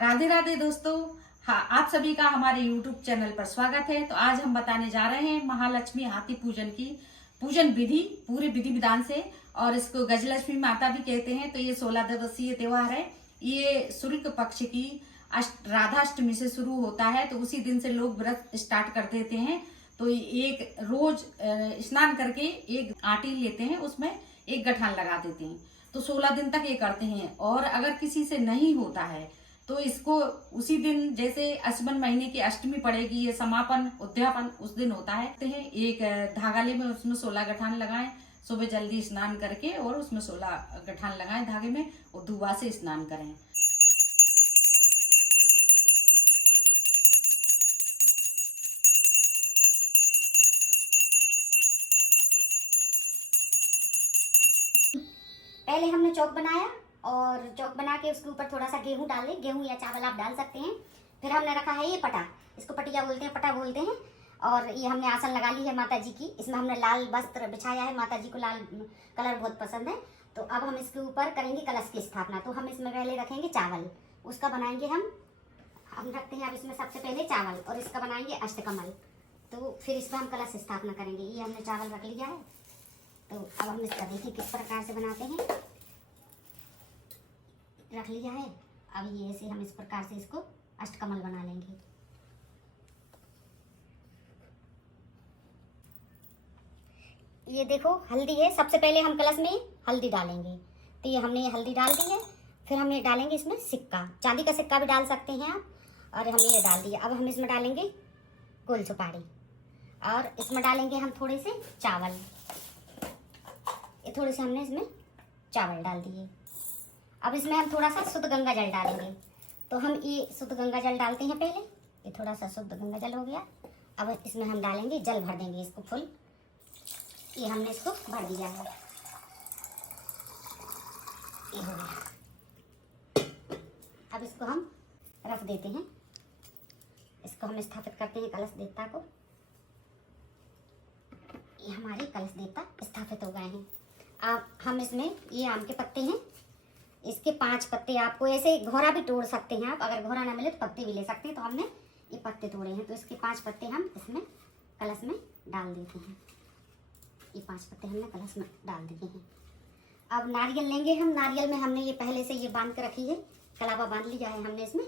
राधे राधे दोस्तों। हाँ, आप सभी का हमारे YouTube चैनल पर स्वागत है। तो आज हम बताने जा रहे हैं महालक्ष्मी हाथी पूजन की पूजन विधि पूरे विधि विधान से। और इसको गजलक्ष्मी माता भी कहते हैं। तो ये 16 दिवसीय त्योहार है। ये शुक्ल पक्ष की राधाष्टमी से शुरू होता है। तो उसी दिन से लोग व्रत स्टार्ट कर देते हैं। तो एक रोज स्नान करके एक आटी लेते हैं, उसमें एक गठान लगा देते हैं। तो 16 दिन तक ये करते हैं। और अगर किसी से नहीं होता है तो इसको उसी दिन, जैसे अश्विन महीने की अष्टमी पड़ेगी, ये समापन उद्यापन उस दिन होता है। एक धागा ले में उसमें 16 गठान लगाएं। सुबह जल्दी स्नान करके और उसमें 16 गठान लगाएं धागे में, और दुआ से स्नान करें। पहले हमने चौक बनाया और चौक बना के उसके ऊपर थोड़ा सा गेहूं डाले, गेहूं या चावल आप डाल सकते हैं। फिर हमने रखा है ये पटा, इसको पटिया बोलते हैं, पटा बोलते हैं। और ये हमने आसन लगा ली है माता जी की। इसमें हमने लाल वस्त्र बिछाया है, माता जी को लाल कलर बहुत पसंद है। तो अब हम इसके ऊपर करेंगे कलश की स्थापना। तो हम इसमें पहले रखेंगे चावल, उसका बनाएंगे हम रखते हैं अब इसमें सबसे पहले चावल, और इसका बनाएंगे अष्टकमल। तो फिर इसमें हम कलश स्थापना करेंगे। ये हमने चावल रख लिया है। तो अब हम इसका देखिए किस प्रकार से बनाते हैं। रख लिया है। अब ये ऐसे हम इस प्रकार से इसको अष्टकमल बना लेंगे। ये देखो हल्दी है। सबसे पहले हम कलश में हल्दी डालेंगे। तो ये हमने ये हल्दी डाल दी है। फिर हम ये डालेंगे इसमें सिक्का, चांदी का सिक्का भी डाल सकते हैं आप। और हमने ये डाल दिया। अब हम इसमें डालेंगे गोल सुपारी, और इसमें डालेंगे हम थोड़े से चावल। ये थोड़े से हमने इसमें चावल डाल दिए। अब इसमें हम थोड़ा सा शुद्ध गंगा जल डालेंगे। तो हम ये शुद्ध गंगा जल डालते हैं पहले। ये थोड़ा सा शुद्ध गंगा जल हो गया। अब इसमें हम डालेंगे जल, भर देंगे इसको फुल। ये हमने इसको भर दिया है। ये हो गया। अब इसको हम रख देते हैं। इसको हम स्थापित करते हैं कलश देवता को। ये हमारे कलश देवता स्थापित हो गए हैं। अब हम इसमें ये आम के पत्ते हैं, इसके 5 पत्ते, आपको ऐसे घोरा भी तोड़ सकते हैं आप। अगर घोरा ना मिले तो पत्ते भी ले सकते हैं। तो हमने ये पत्ते तोड़े हैं। तो इसके 5 पत्ते हम इसमें कलश में डाल देते हैं। ये 5 पत्ते हमने कलश में डाल दिए हैं। अब नारियल लेंगे हम। नारियल में हमने ये पहले से ये बांध के रखी है, कलावा बांध लिया है हमने इसमें।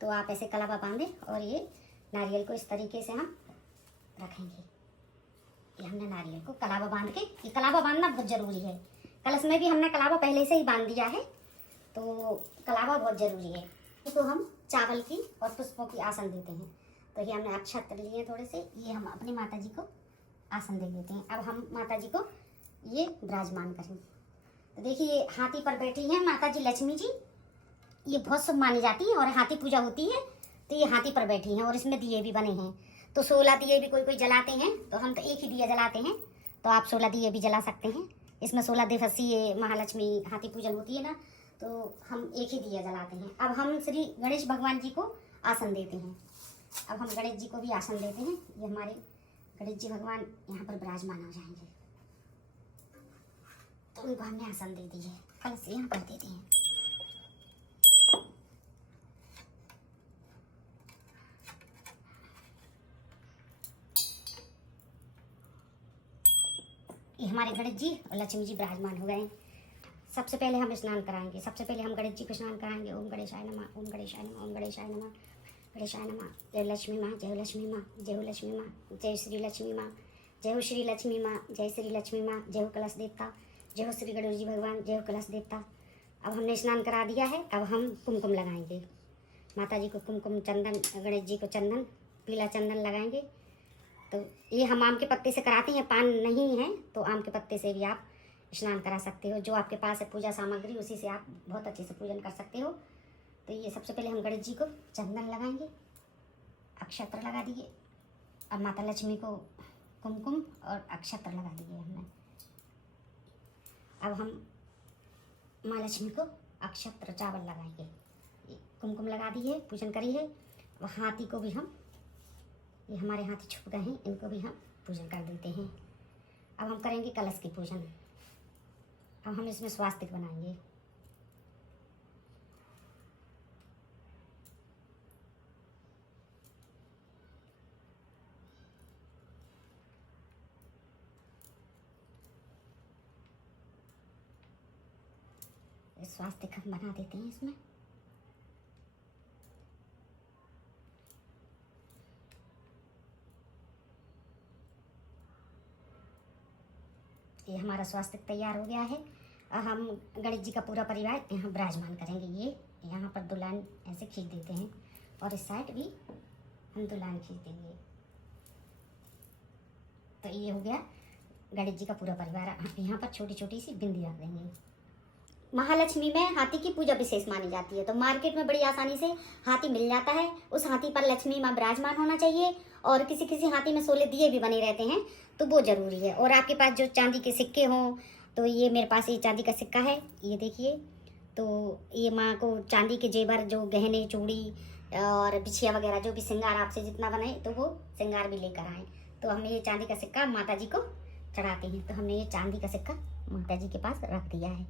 तो आप ऐसे कलावा बांधे और ये नारियल को इस तरीके से हम रखेंगे। ये हमने नारियल को कलावा बांध के, ये कलावा बांधना बहुत जरूरी है। कलश में भी हमने कलावा पहले से ही बांध दिया है। तो कलावा बहुत जरूरी है। तो हम चावल की और पुष्पों की आसन देते हैं। तो ये हमने अक्षत लिए थोड़े से, ये हम अपनी माता जी को आसन दे देते हैं। अब हम माता जी को ये विराजमान करेंगे। तो देखिए हाथी पर बैठी हैं माता जी लक्ष्मी जी। ये बहुत शुभ मानी जाती है और हाथी पूजा होती है। तो ये हाथी पर बैठी हैं और इसमें दिए भी बने हैं। तो 16 दिए भी कोई कोई जलाते हैं। तो हम तो एक ही दिया जलाते हैं। तो आप 16 दिए भी जला सकते हैं। इसमें 16 दिवसीय महालक्ष्मी हाथी पूजन होती है ना, तो हम एक ही दिया जलाते हैं। अब हम श्री गणेश भगवान जी को आसन देते हैं। अब हम गणेश जी को भी आसन देते हैं। ये हमारे गणेश जी भगवान यहाँ पर विराजमान हो जाएंगे। तो उनको हमने आसन दे दी है, कलश यहाँ पर दे दिए हैं। ये हमारे गणेश जी और लक्ष्मी जी विराजमान हो गए। सबसे पहले हम स्नान कराएंगे। सबसे पहले हम गणेश जी को स्नान कराएंगे। ओम गणेशाय नमः, ओम गणेशाय नमः, ओम गणेशाय नमः, गणेशाय नमः। जय लक्ष्मी माँ, जय लक्ष्मी माँ, जय हो लक्ष्मी माँ, जय श्री लक्ष्मी माँ, जय हो श्री लक्ष्मी माँ, जय श्री लक्ष्मी माँ, जय हो कलश देवता, जय हो श्री गणेश जी भगवान, जय हो कलश देवता। अब हमने स्नान करा दिया है। अब हम कुमकुम लगाएंगे। माता जी को कुमकुम, चंदन, गणेश जी को चंदन, पीला चंदन लगाएंगे। तो ये हम आम के पत्ते से कराते हैं। पान नहीं है तो आम के पत्ते से भी आप स्नान करा सकते हो। जो आपके पास है पूजा सामग्री, उसी से आप बहुत अच्छे से पूजन कर सकते हो। तो ये सबसे पहले हम गणेश जी को चंदन लगाएंगे, अक्षत्र लगा दिए। अब माता लक्ष्मी को कुमकुम और अक्षत्र लगा दिए हमने। अब हम माँ लक्ष्मी को अक्षत्र चावल लगाएंगे। कुमकुम लगा दिए, पूजन करी है। हाथी को भी हम, ये हमारे हाथी छुप गए हैं, इनको भी हम पूजन कर देते हैं। अब हम करेंगे कलश की पूजन। अब हम इसमें स्वास्तिक बनाएंगे। स्वास्तिक हम बना देते हैं इसमें। ये हमारा स्वास्तिक तैयार हो गया है। अब हम गणेश जी का पूरा परिवार यहाँ विराजमान करेंगे। ये यहाँ पर दुल्हन ऐसे खींच देते हैं और इस साइड भी हम दुल्हन खींच देंगे। तो ये हो गया गणेश जी का पूरा परिवार। यहाँ पर छोटी छोटी सी बिंदी रख देंगे। महालक्ष्मी में हाथी की पूजा विशेष मानी जाती है। तो मार्केट में बड़ी आसानी से हाथी मिल जाता है। उस हाथी पर लक्ष्मी माँ विराजमान होना चाहिए और किसी किसी हाथी में 16 दिए भी बने रहते हैं, तो वो जरूरी है। और आपके पास जो चांदी के सिक्के हों, तो ये मेरे पास ये चांदी का सिक्का है, ये देखिए। तो ये माँ को चांदी के जेवर, जो गहने, चूड़ी और बिछिया वगैरह जो भी श्रृंगार आपसे जितना बने, तो वो श्रृंगार भी लेकर आएँ। तो हमने ये चांदी का सिक्का माता जी को चढ़ाते हैं। तो हमने ये चांदी का सिक्का माता जी के पास रख दिया है।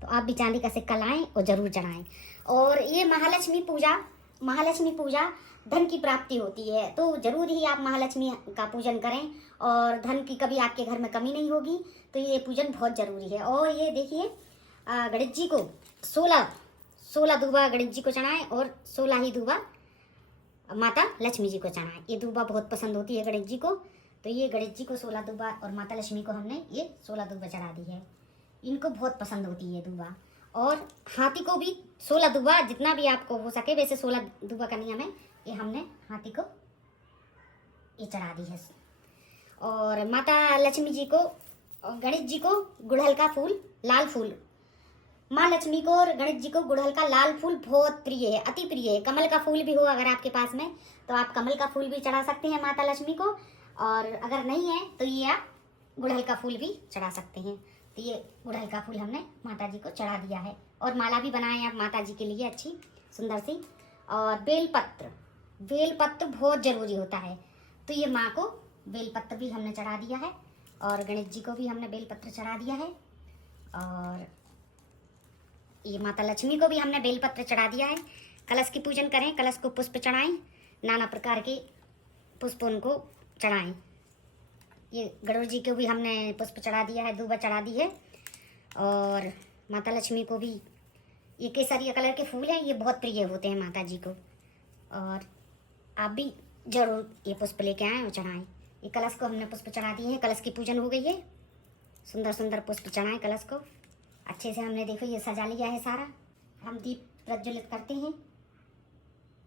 तो आप भी चांदी का सिक्का लाएं और ज़रूर चढ़ाएं। और ये महालक्ष्मी पूजा धन की प्राप्ति होती है। तो ज़रूर ही आप महालक्ष्मी का पूजन करें और धन की कभी आपके घर में कमी नहीं होगी। तो ये पूजन बहुत ज़रूरी है। और ये देखिए, गणेश जी को 16 दूबा गणेश जी को चढ़ाएं और 16 ही दूबा माता लक्ष्मी जी को चढ़ाएं। ये दूबा बहुत पसंद होती है गणेश जी को। तो ये गणेश जी को 16 दूबा और माता लक्ष्मी को हमने ये 16 दूबा चढ़ा दी है। इनको बहुत पसंद होती है दूबा। और हाथी को भी 16 दूबा, जितना भी आपको हो सके वैसे 16 दूबा का नियम है। ये हमने हाथी को ये चढ़ा दी है। और माता लक्ष्मी जी को और गणेश जी को गुड़हल का फूल, लाल फूल, माँ लक्ष्मी को और गणेश जी को गुड़हल का लाल फूल बहुत प्रिय है, अति प्रिय है। कमल का फूल भी हो अगर आपके पास में, तो आप कमल का फूल भी चढ़ा सकते हैं माता लक्ष्मी को। और अगर नहीं है तो ये आप गुड़हल का फूल भी चढ़ा सकते हैं। तो ये गुड़हल का फूल हमने माता जी को चढ़ा दिया है। और माला भी बनाए आप माता जी के लिए अच्छी सुंदर सी। और बेलपत्र बहुत ज़रूरी होता है। तो ये माँ को बेलपत्र भी हमने चढ़ा दिया है और गणेश जी को भी हमने बेलपत्र चढ़ा दिया है। और ये माता लक्ष्मी को भी हमने बेलपत्र चढ़ा दिया है। कलश की पूजन करें, कलश को पुष्प चढ़ाएं, नाना प्रकार के पुष्प उनको चढ़ाएं। ये गणेश जी को भी हमने पुष्प चढ़ा दिया है, दूबा चढ़ा दी है। और माता लक्ष्मी को भी ये केसरिया कलर के फूल हैं, ये बहुत प्रिय होते हैं माता जी को। और आप भी जरूर ये पुष्प लेके आएँ और चढ़ाएं। ये कलश को हमने पुष्प चढ़ा दिए हैं। कलश की पूजन हो गई है। सुंदर सुंदर पुष्प चढ़ाएं कलश को अच्छे से। हमने देखो ये सजा लिया है सारा। हम दीप प्रज्वलित करते हैं।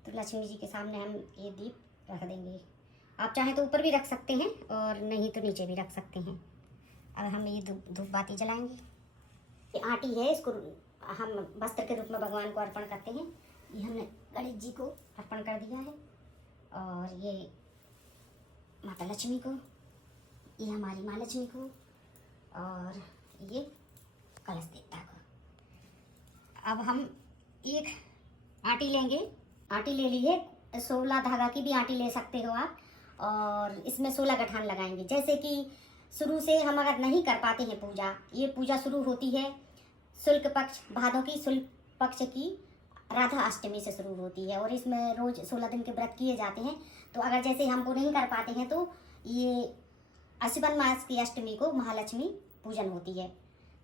तो लक्ष्मी जी के सामने हम ये दीप रख देंगे। आप चाहें तो ऊपर भी रख सकते हैं और नहीं तो नीचे भी रख सकते हैं। अब हम ये धूप बाती जलाएंगे। ये आटी है, इसको हम वस्त्र के रूप में भगवान को अर्पण करते हैं। ये हमने गणेश जी को अर्पण कर दिया है। और ये माता लक्ष्मी को, ये हमारी माँ लक्ष्मी को, और ये कलश देवता को। अब हम एक आटी लेंगे। आटी ले ली है, 16 धागा की भी आटी ले सकते हो आप। और इसमें 16 गठान लगाएंगे। जैसे कि शुरू से हम अगर नहीं कर पाते हैं पूजा, ये पूजा शुरू होती है शुक्ल पक्ष, भादों की शुक्ल पक्ष की राधा अष्टमी से शुरू होती है। और इसमें रोज 16 दिन के व्रत किए जाते हैं। तो अगर जैसे हमको नहीं कर पाते हैं तो ये अश्विन मास की अष्टमी को महालक्ष्मी पूजन होती है।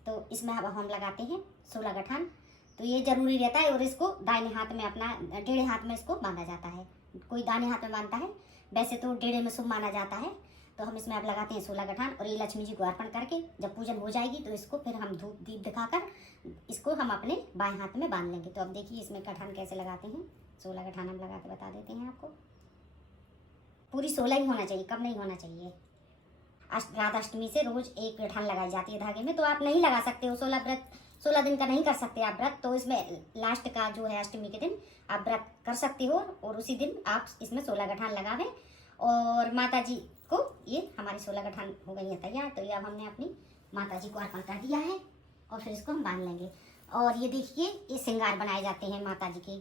तो इसमें अब हम लगाते हैं 16 गठान। तो ये जरूरी रहता है। और इसको दाहिने हाथ में, अपना टेढ़े हाथ में इसको बांधा जाता है। कोई दाहिने हाथ में बांधता है, वैसे तो टेढ़े में शुभ माना जाता है। तो हम इसमें अब लगाते हैं 16 गठान। और ये लक्ष्मी जी को अर्पण करके जब पूजन हो जाएगी तो इसको फिर हम धूप दीप दिखाकर इसको हम अपने बाएं हाथ में बांध लेंगे। तो अब देखिए इसमें गठान कैसे लगाते हैं। 16 गठान हम लगा के बता देते हैं आपको। पूरी 16 ही होना चाहिए, कम नहीं होना चाहिए। राधा अष्टमी से रोज एक गठान लगाई जाती है धागे में। तो आप नहीं लगा सकते हो 16 दिन का नहीं कर सकते आप व्रत। तो इसमें लास्ट का जो है अष्टमी के दिन आप व्रत कर सकते हो और उसी दिन आप इसमें 16 गठान लगावें। और माता जी को ये हमारी 16 गठान हो गई है तैयार। तो ये अब हमने अपनी माता जी को अर्पण कर दिया है और फिर इसको हम बांध लेंगे। और ये देखिए ये श्रृंगार बनाए जाते हैं माता जी के,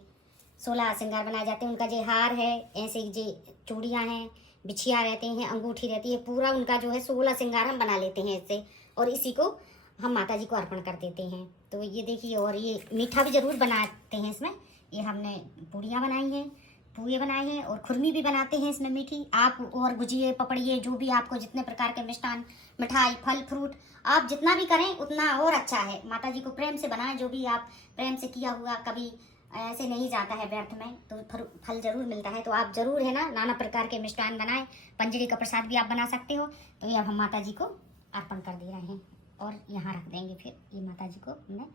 16 श्रृंगार बनाए जाते हैं। उनका जो हार है, ऐसे जो चूड़ियाँ हैं, बिछिया रहते हैं, अंगूठी रहती है, पूरा उनका जो है 16 श्रृंगार हम बना लेते हैं इससे। और इसी को हम माता जी को अर्पण कर देते हैं। तो ये देखिए, और ये मीठा भी ज़रूर बनाते हैं इसमें। ये हमने पूड़ियाँ बनाई हैं, पुए बनाए हैं और खुरमी भी बनाते हैं इसमें मीठी। आप और गुजिये पपड़िए जो भी आपको जितने प्रकार के मिष्ठान मिठाई फल फ्रूट आप जितना भी करें उतना और अच्छा है। माता जी को प्रेम से बनाएं, जो भी आप प्रेम से किया हुआ कभी ऐसे नहीं जाता है व्यर्थ में, तो फल जरूर मिलता है। तो आप जरूर है ना नाना प्रकार के मिष्ठान बनाएं। पंजरी का प्रसाद भी आप बना सकते हो। तो ये अब हम माता जी को अर्पण कर दे रहे हैं और यहाँ रख देंगे। फिर ये माता जी को हमने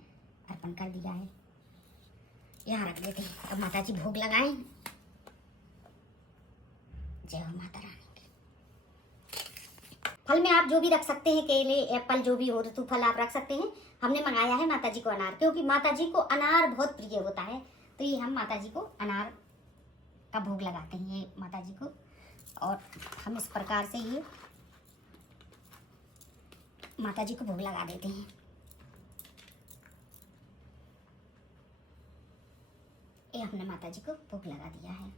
अर्पण कर दिया है, यहाँ रख देते हैं। अब माता जी भोग लगाएं। जय हो माता रानी की। फल में आप जो भी रख सकते हैं, केले एप्पल जो भी हो ऋतु फल आप रख सकते हैं। हमने मंगाया है माता जी को अनार, क्योंकि माता जी को अनार बहुत प्रिय होता है। तो ये हम माता जी को अनार का भोग लगाते हैं ये माता जी को। और हम इस प्रकार से ये माता जी को भोग लगा देते हैं। ये हमने माता जी को भोग लगा दिया है।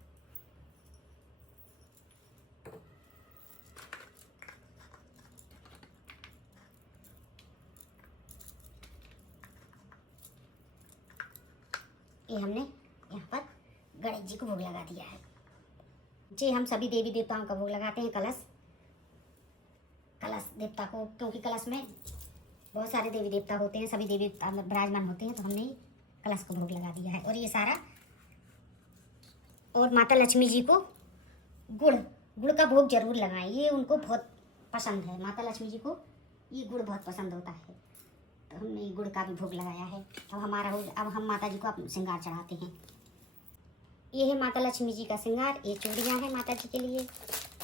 ये हमने यहाँ पर गणेश जी को भोग लगा दिया है। जी हम सभी देवी देवताओं का भोग लगाते हैं। कलश देवता को, क्योंकि कलश में बहुत सारे देवी देवता होते हैं, सभी देवी देवता विराजमान होते हैं, तो हमने कलश को भोग लगा दिया है। और ये सारा, और माता लक्ष्मी जी को गुड़ का भोग जरूर लगाएं, ये उनको बहुत पसंद है। माता लक्ष्मी जी को ये गुड़ बहुत पसंद होता है, तो हमने गुड़ का भी भोग लगाया है। अब हम माता जी को अपना श्रृंगार चढ़ाते हैं। ये है माता लक्ष्मी जी का श्रृंगार। ये चूड़ियाँ हैं माता जी के लिए,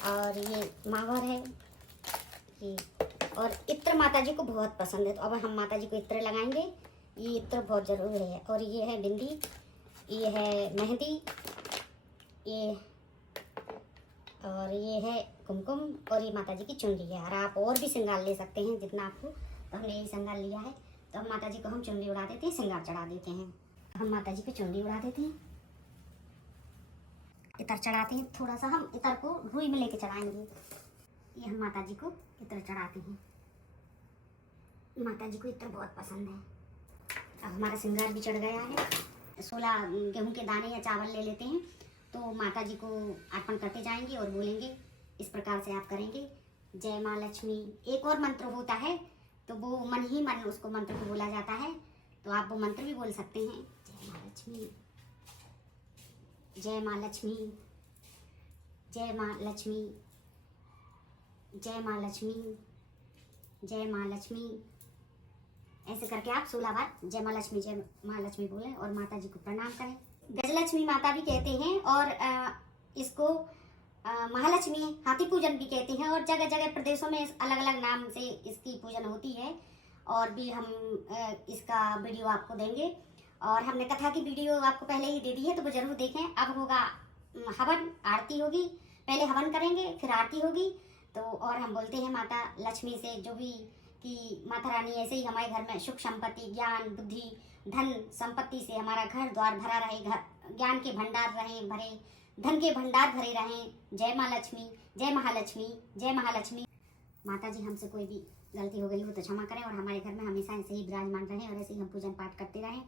और ये मावर है ये, और इत्र माता जी को बहुत पसंद है। तो अब हम माता जी को इत्र लगाएंगे। ये इत्र बहुत ज़रूरी है। और ये है बिंदी, ये है मेहंदी, ये और ये है कुमकुम, और ये माता जी की चुनरी है। और आप और भी श्रृंगार ले सकते हैं जितना आपको, तो हमने यही श्रृंगार लिया है। तो हम माता जी को हम चुनरी उड़ा देते हैं, श्रृंगार चढ़ा देते हैं। हम माता जी पे चुनरी उड़ा देते हैं, इतर चढ़ाते हैं। थोड़ा सा हम इतर को रुई में लेके चढ़ाएंगे। ये हम माता जी को इतर चढ़ाते हैं। माता जी को इतर बहुत पसंद है। अब हमारा श्रृंगार भी चढ़ गया है। 16 गेहूं के दाने या चावल ले लेते हैं, तो माता जी को अर्पण करते जाएंगे और बोलेंगे। इस प्रकार से आप करेंगे। जय माँ लक्ष्मी। एक और मंत्र होता है, तो वो मन ही मन उसको मंत्र को बोला जाता है, तो आप वो मंत्र भी बोल सकते हैं। जय माँ लक्ष्मी, जय माँ लक्ष्मी, जय माँ लक्ष्मी, जय माँ लक्ष्मी, जय माँ लक्ष्मी। ऐसे करके आप 16 बार जय माँ लक्ष्मी बोलें और माता जी को प्रणाम करें। गजलक्ष्मी माता भी कहते हैं, और इसको महालक्ष्मी हाथी पूजन भी कहते हैं, और जगह जगह प्रदेशों में अलग अलग नाम से इसकी पूजन होती है। और भी हम इसका वीडियो आपको देंगे, और हमने कथा की वीडियो आपको पहले ही दे दी है, तो वो जरूर देखें। अब होगा हवन, आरती होगी। पहले हवन करेंगे, फिर आरती होगी। तो और हम बोलते हैं माता लक्ष्मी से जो भी, कि माता रानी ऐसे ही हमारे घर में सुख संपत्ति, ज्ञान बुद्धि धन संपत्ति से हमारा घर द्वार भरा रहे, घर ज्ञान के भंडार रहें भरे, धन के भंडार भरे रहें। जय माँ लक्ष्मी, जय महालक्ष्मी, जय महालक्ष्मी। माता जी हमसे कोई भी गलती हो गई हो तो क्षमा करें, और हमारे घर में हमेशा ऐसे ही विराजमान रहें, और ऐसे ही हम पूजन पाठ करते रहें।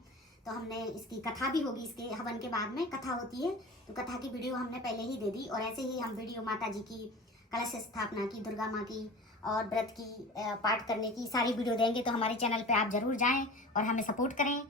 तो हमने इसकी कथा भी होगी, इसके हवन के बाद में कथा होती है, तो कथा की वीडियो हमने पहले ही दे दी। और ऐसे ही हम वीडियो माता जी की कलश स्थापना की, दुर्गा माँ की और व्रत की, पाठ करने की सारी वीडियो देंगे। तो हमारे चैनल पे आप जरूर जाएं और हमें सपोर्ट करें।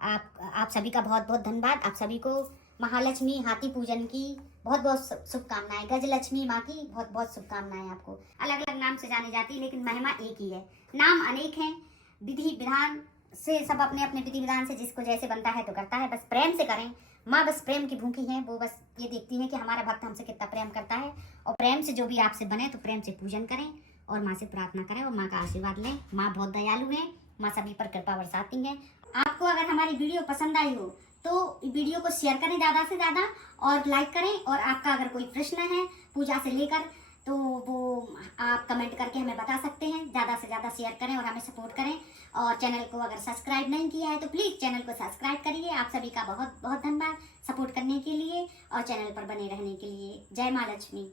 आप सभी का बहुत बहुत धन्यवाद। आप सभी को महालक्ष्मी हाथी पूजन की बहुत बहुत शुभकामनाएं। गजलक्ष्मी माँ की बहुत बहुत शुभकामनाएं। आपको अलग अलग नाम से जानी जाती है, लेकिन महिमा एक ही है। नाम अनेक हैं, विधि विधान से सब अपने अपने विधि विधान से जिसको जैसे बनता है तो करता है। बस प्रेम से करें। माँ बस प्रेम की भूखी है, वो बस ये देखती है कि हमारा भक्त हमसे कितना प्रेम करता है, और प्रेम से जो भी आपसे बने तो प्रेम से पूजन करें और माँ से प्रार्थना करें और माँ का आशीर्वाद लें। माँ बहुत दयालु है, माँ सभी पर कृपा बरसाती है। आपको अगर हमारी वीडियो पसंद आई हो तो वीडियो को शेयर करें ज़्यादा से ज़्यादा, और लाइक करें। और आपका अगर कोई प्रश्न है पूजा से लेकर, तो वो आप कमेंट करके हमें बता सकते हैं। ज़्यादा से ज़्यादा शेयर करें और हमें सपोर्ट करें। और चैनल को अगर सब्सक्राइब नहीं किया है तो प्लीज़ चैनल को सब्सक्राइब करिए। आप सभी का बहुत बहुत धन्यवाद सपोर्ट करने के लिए और चैनल पर बने रहने के लिए। जय माँ लक्ष्मी।